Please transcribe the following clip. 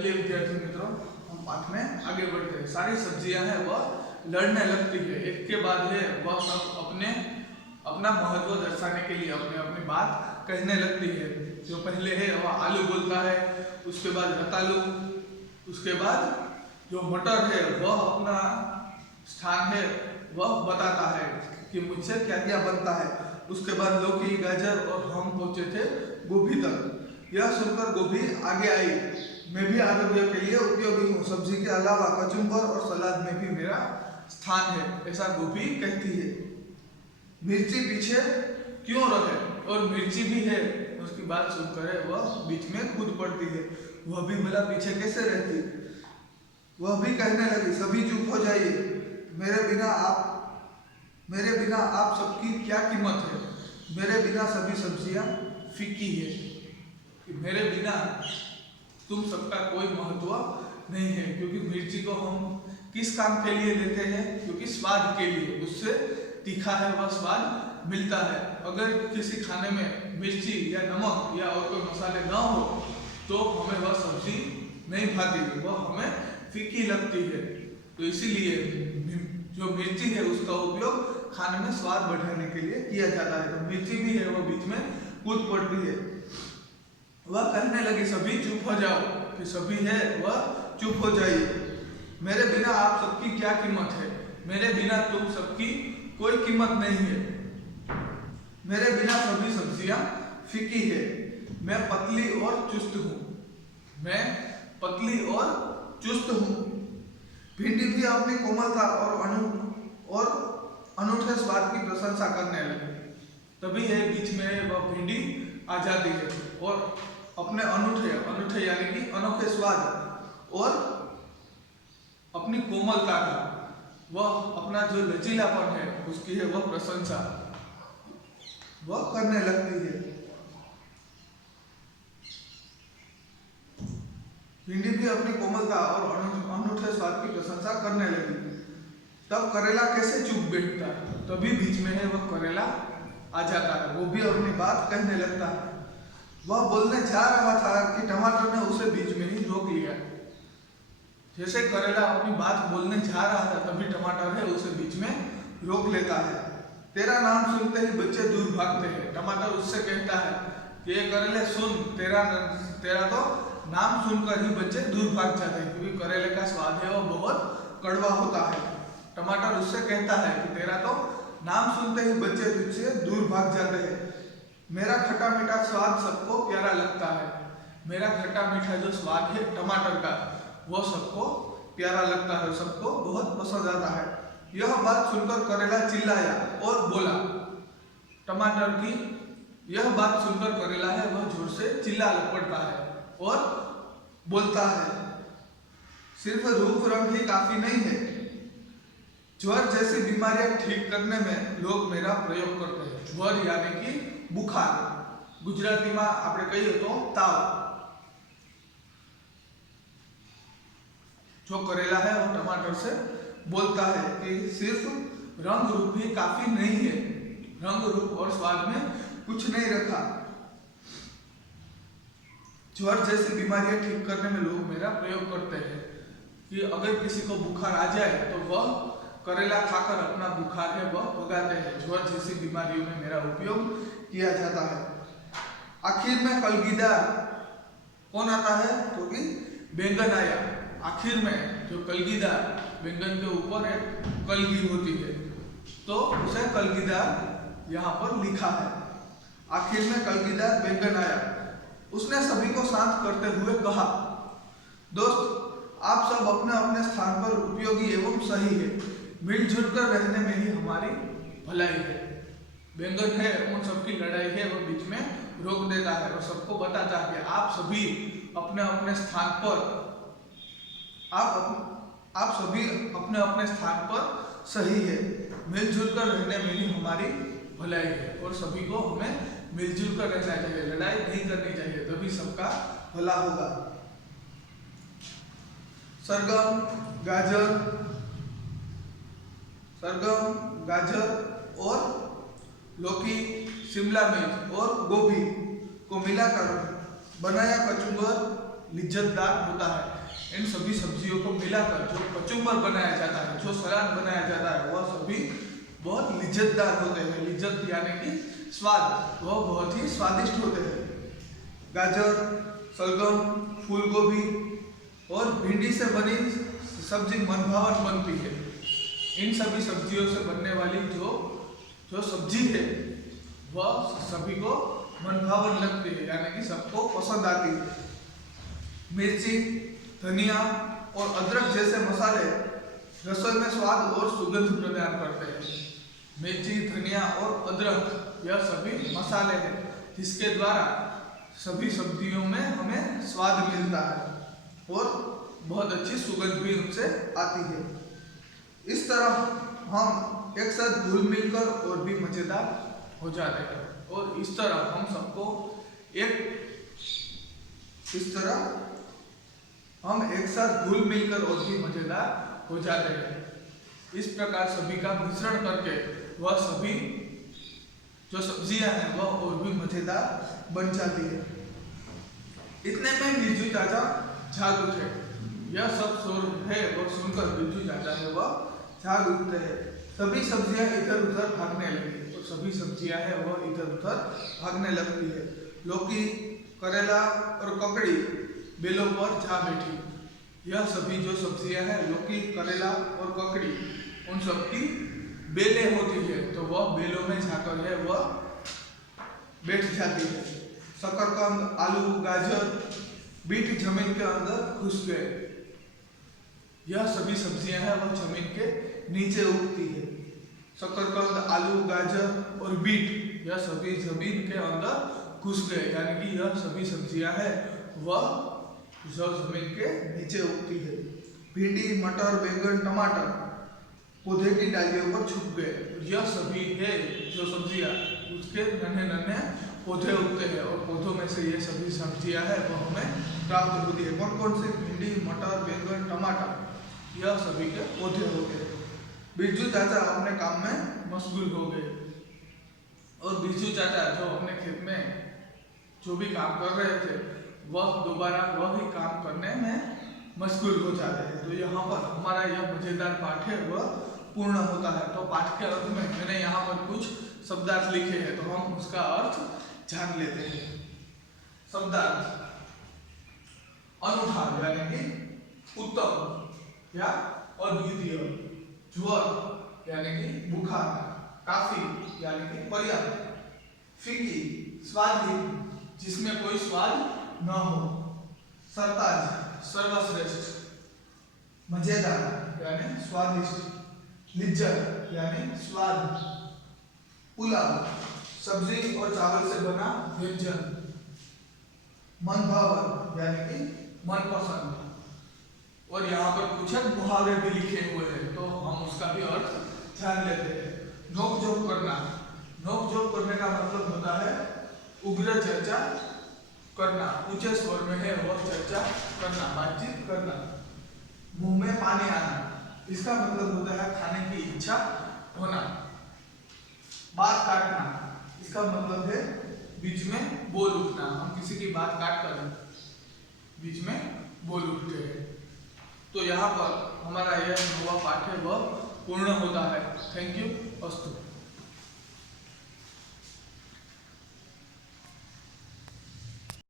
चलिए विद्यार्थी मित्रों, हम पाठ में आगे बढ़ते हैं। सारी सब्जियां हैं वह लड़ने लगती है, एक के बाद है वह सब अपना महत्व दर्शाने के लिए अपनी अपनी बात कहने लगती है। जो पहले है वह आलू बोलता है, उसके बाद रतालू, उसके बाद जो मटर है वह अपना स्थान है वह बताता है कि मुझसे क्या क्या बनता है। उसके बाद लौकी, गाजर और हम पहुंचे थे गोभी तक। यह सुनकर गोभी आगे आई, मैं भी आरोग्य के लिए उपयोगी हूँ, सब्जी के अलावा कचुम्बर और सलाद में भी मेरा स्थान है, ऐसा गोभी कहती है। मिर्ची पीछे क्यों रहे, और मिर्ची भी है, उसकी बात सुनकर वह बीच में कूद पड़ती है। वह भी भला पीछे कैसे रहती। वह भी कहने लगी, सभी चुप हो जाइए, मेरे बिना आप सबकी क्या कीमत है। मेरे बिना सभी सब्जियां फीकी है, मेरे बिना तुम सबका कोई महत्व नहीं है। क्योंकि मिर्ची को हम किस काम के लिए लेते हैं, क्योंकि स्वाद के लिए, उससे तीखा है वह स्वाद मिलता है। अगर किसी खाने में मिर्ची या नमक या और कोई मसाले न हो तो हमें वह सब्जी नहीं भाती, वह हमें फीकी लगती है। तो इसीलिए जो मिर्ची है उसका उपयोग खाने में स्वाद बढ़ाने के लिए किया जाता है। तो मिर्ची भी है वह बीच में कूद पड़ती है। वह कहने लगी, सभी चुप हो जाओ, कि सभी है वह चुप हो जाइए, मेरे बिना आप सबकी क्या कीमत है। मेरे बिना तुम सबकी कोई कीमत नहीं है, मेरे बिना सभी सब्जियां फीकी है। मैं पतली और चुस्त हूँ, मैं पतली और चुस्त हूँ। भिंडी भी अपनी कोमलता और अनूठे स्वाद की प्रशंसा करने लगी। तभी है बीच में वह भिंडी आ जाती है और अपने अनूठे यानी कि अनोखे स्वाद और अपनी कोमलता का, वह अपना जो लचीलापन है उसकी है वह प्रशंसा वह करने लगती है। भिंडी भी अपनी कोमलता और अनूठे स्वाद की प्रशंसा करने लगी। तब करेला कैसे चुप बैठता, तभी बीच में है वह करेला आ जाता है, वो भी अपनी बात कहने लगता है। वह बोलने जा रहा था कि टमाटर ने उसे बीच में ही रोक लिया। जैसे करेला अपनी बात बोलने जा रहा था तभी टमाटर है उसे बीच में रोक लेता है। तेरा नाम सुनते ही बच्चे दूर भागते हैं। टमाटर उससे कहता है कि ये करेले सुन, तेरा तो नाम सुनकर ही बच्चे दूर भाग जाते हैं, क्योंकि करेले का स्वाद है वो बहुत कड़वा होता है। टमाटर उससे कहता है कि तेरा तो नाम सुनते ही बच्चे तुझसे दूर भाग जाते हैं। मेरा खट्टा मीठा स्वाद सबको प्यारा लगता है, मेरा खट्टा मीठा जो स्वाद है टमाटर का वो सबको प्यारा लगता है, सबको बहुत पसंद आता है। यह बात सुनकर करेला चिल्लाया और बोला। टमाटर की यह बात सुनकर करेला है वह जोर से चिल्ला पड़ता है और बोलता है, सिर्फ रूप रंग ही काफी नहीं है, ज्वर जैसी बीमारियां ठीक करने में लोग मेरा प्रयोग करते हैं। ज्वर यानी कि बुखार, गुजराती में આપણે કહીએ તો તાવ। जो करेला है वो टमाटर से बोलता है कि सिर्फ रंग रूप ही काफी नहीं है, रंग रूप और स्वाद में कुछ नहीं रखा। ज्वर जैसी बीमारियां ठीक करने में लोग मेरा प्रयोग करते हैं, कि अगर किसी को बुखार आ जाए तो वह करेला खाकर अपना बुखार है वह भगाते हैं। ज्वर जैसी बीमारियों में मेरा उपयोग किया जाता है। आखिर में कलगीदार कौन आता है, तो कि बैंगन आया। आखिर में जो कलगीदार, बैंगन के ऊपर एक कलगी होती है तो उसे कलगीदार यहाँ पर लिखा है। आखिर में कलगीदार बैंगन आया। उसने सभी को शांत करते हुए कहा, दोस्त आप सब अपने अपने स्थान पर उपयोगी एवं सही है, मिलजुल कर रहने में ही हमारी भलाई है। बैंगन है उन सबकी लड़ाई है वो बीच में रोक देता है और सबको बताता है कि आप सभी अपने अपने स्थान पर आप सभी अपने अपने स्थान पर सही है, मिलजुल कर रहने में ही हमारी भलाई है और सभी को हमें मिलजुल कर रहना चाहिए, लड़ाई नहीं करनी चाहिए, तभी सबका भला होगा। सरगम, गाजर और लौकी, शिमला मिर्च और गोभी को मिलाकर बनाया कचुम्बर लिज्जतदार होता है। इन सभी सब्जियों को मिलाकर जो कचुम्बर बनाया जाता है, जो सलाद बनाया जाता है, वह सभी बहुत लिज्जतदार होते हैं। लिज्जत यानी कि स्वाद, वह बहुत ही स्वादिष्ट होते हैं। गाजर, शलगम, फूल गोभी और भिंडी से बनी सब्जी मनभावन बनती है। इन सभी सब्जियों से बनने वाली जो सब्जी है वह सभी को मनभावन लगती है, यानी कि सबको पसंद आती है। मिर्ची, धनिया और अदरक जैसे मसाले रसोई में स्वाद और सुगंध प्रदान करते हैं। मिर्ची, धनिया और अदरक यह सभी मसाले हैं जिसके द्वारा सभी सब्जियों में हमें स्वाद मिलता है और बहुत अच्छी सुगंध भी उनसे आती है। इस तरह हम एक साथ घुल मिलकर और भी मजेदार हो जाते हैं और इस तरह हम सबको एक साथ घुल मिलकर और भी मजेदार हो जाते हैं। इस प्रकार सभी का मिश्रण करके वह सभी जो सब्जियां हैं वह और भी मजेदार बन जाती है। इतने में बिरजू चाचा जाग उठे। यह सब शोर है वह सुनकर बिरजू चाचा है वह जाग उठते हैं। सभी सब्जियां इधर उधर भागने लगी और सभी सब्जियां हैं वह इधर उधर भागने लगती है। लौकी, करेला और ककड़ी बेलों पर जा बैठी। यह सभी जो सब्जियां हैं, लौकी, करेला और ककड़ी, उन सब की बेलें होती है, तो वह बेलों में जाकर है वह बैठ जाती है। शकरकंद, आलू, गाजर, बीट जमीन के अंदर घुस गए। यह सभी सब्जियां हैं वह जमीन के नीचे उगती है। शकरकंद, आलू, गाजर और बीट यह सभी जमीन के अंदर घुस गए, यानी कि यह सभी सब्जियां हैं वह जो जमीन के नीचे उगती है। भिंडी, मटर, बैंगन, टमाटर पौधे की डालियों पर छुप गए। यह सभी है जो सब्जियां उसके नन्हे नन्हे पौधे उगते हैं और पौधों में से ये सभी सब्जियां हैं वह हमें प्राप्त होती है। कौन कौन से? भिंडी, मटर, बैंगन, टमाटर, यह सभी के पौधे हो गए। बिरजू चाचा अपने काम में मशगूल हो गए और बिरजू चाचा जो अपने खेत में जो भी काम कर रहे थे वह दोबारा वही काम करने में मशगूल हो जाते हैं। तो यहाँ पर हमारा यह मजेदार पाठ है वह पूर्ण होता है। तो पाठ के अर्थ में मैंने यहाँ पर कुछ शब्दार्थ लिखे हैं, तो हम उसका अर्थ जान लेते हैं। शब्दार्थ: अनूठा यानी कि उत्तम या अद्वितीय, ज्वर यानी कि बुखार, काफी यानी कि पर्याप्त, फीकी स्वादहीन जिसमें कोई स्वाद न हो, सरताज सर्वश्रेष्ठ, मजेदार यानी स्वादिष्ट, लिज्जत यानी स्वाद, पुलाव सब्जी और चावल से बना व्यंजन, मनभावन यानी कि मनपसंद। और यहाँ पर कुछ मुहावरे भी लिखे हुए हैं, तो हम उसका भी अर्थ जान लेते हैं। नोक झोंक करना, नोक झोंक करने का मतलब होता है उग्र चर्चा करना, ऊंचे स्वर में है वह चर्चा करना, बातचीत करना। मुंह में पानी आना, इसका मतलब होता है खाने की इच्छा होना। बात काटना, इसका मतलब है बीच में बोल उठना, हम किसी की बात काट कर बीच में बोल उठते हैं। तो यहाँ पर हमारा यह नौवां पाठ है वह पूर्ण होता है। Thank you. अस्तु।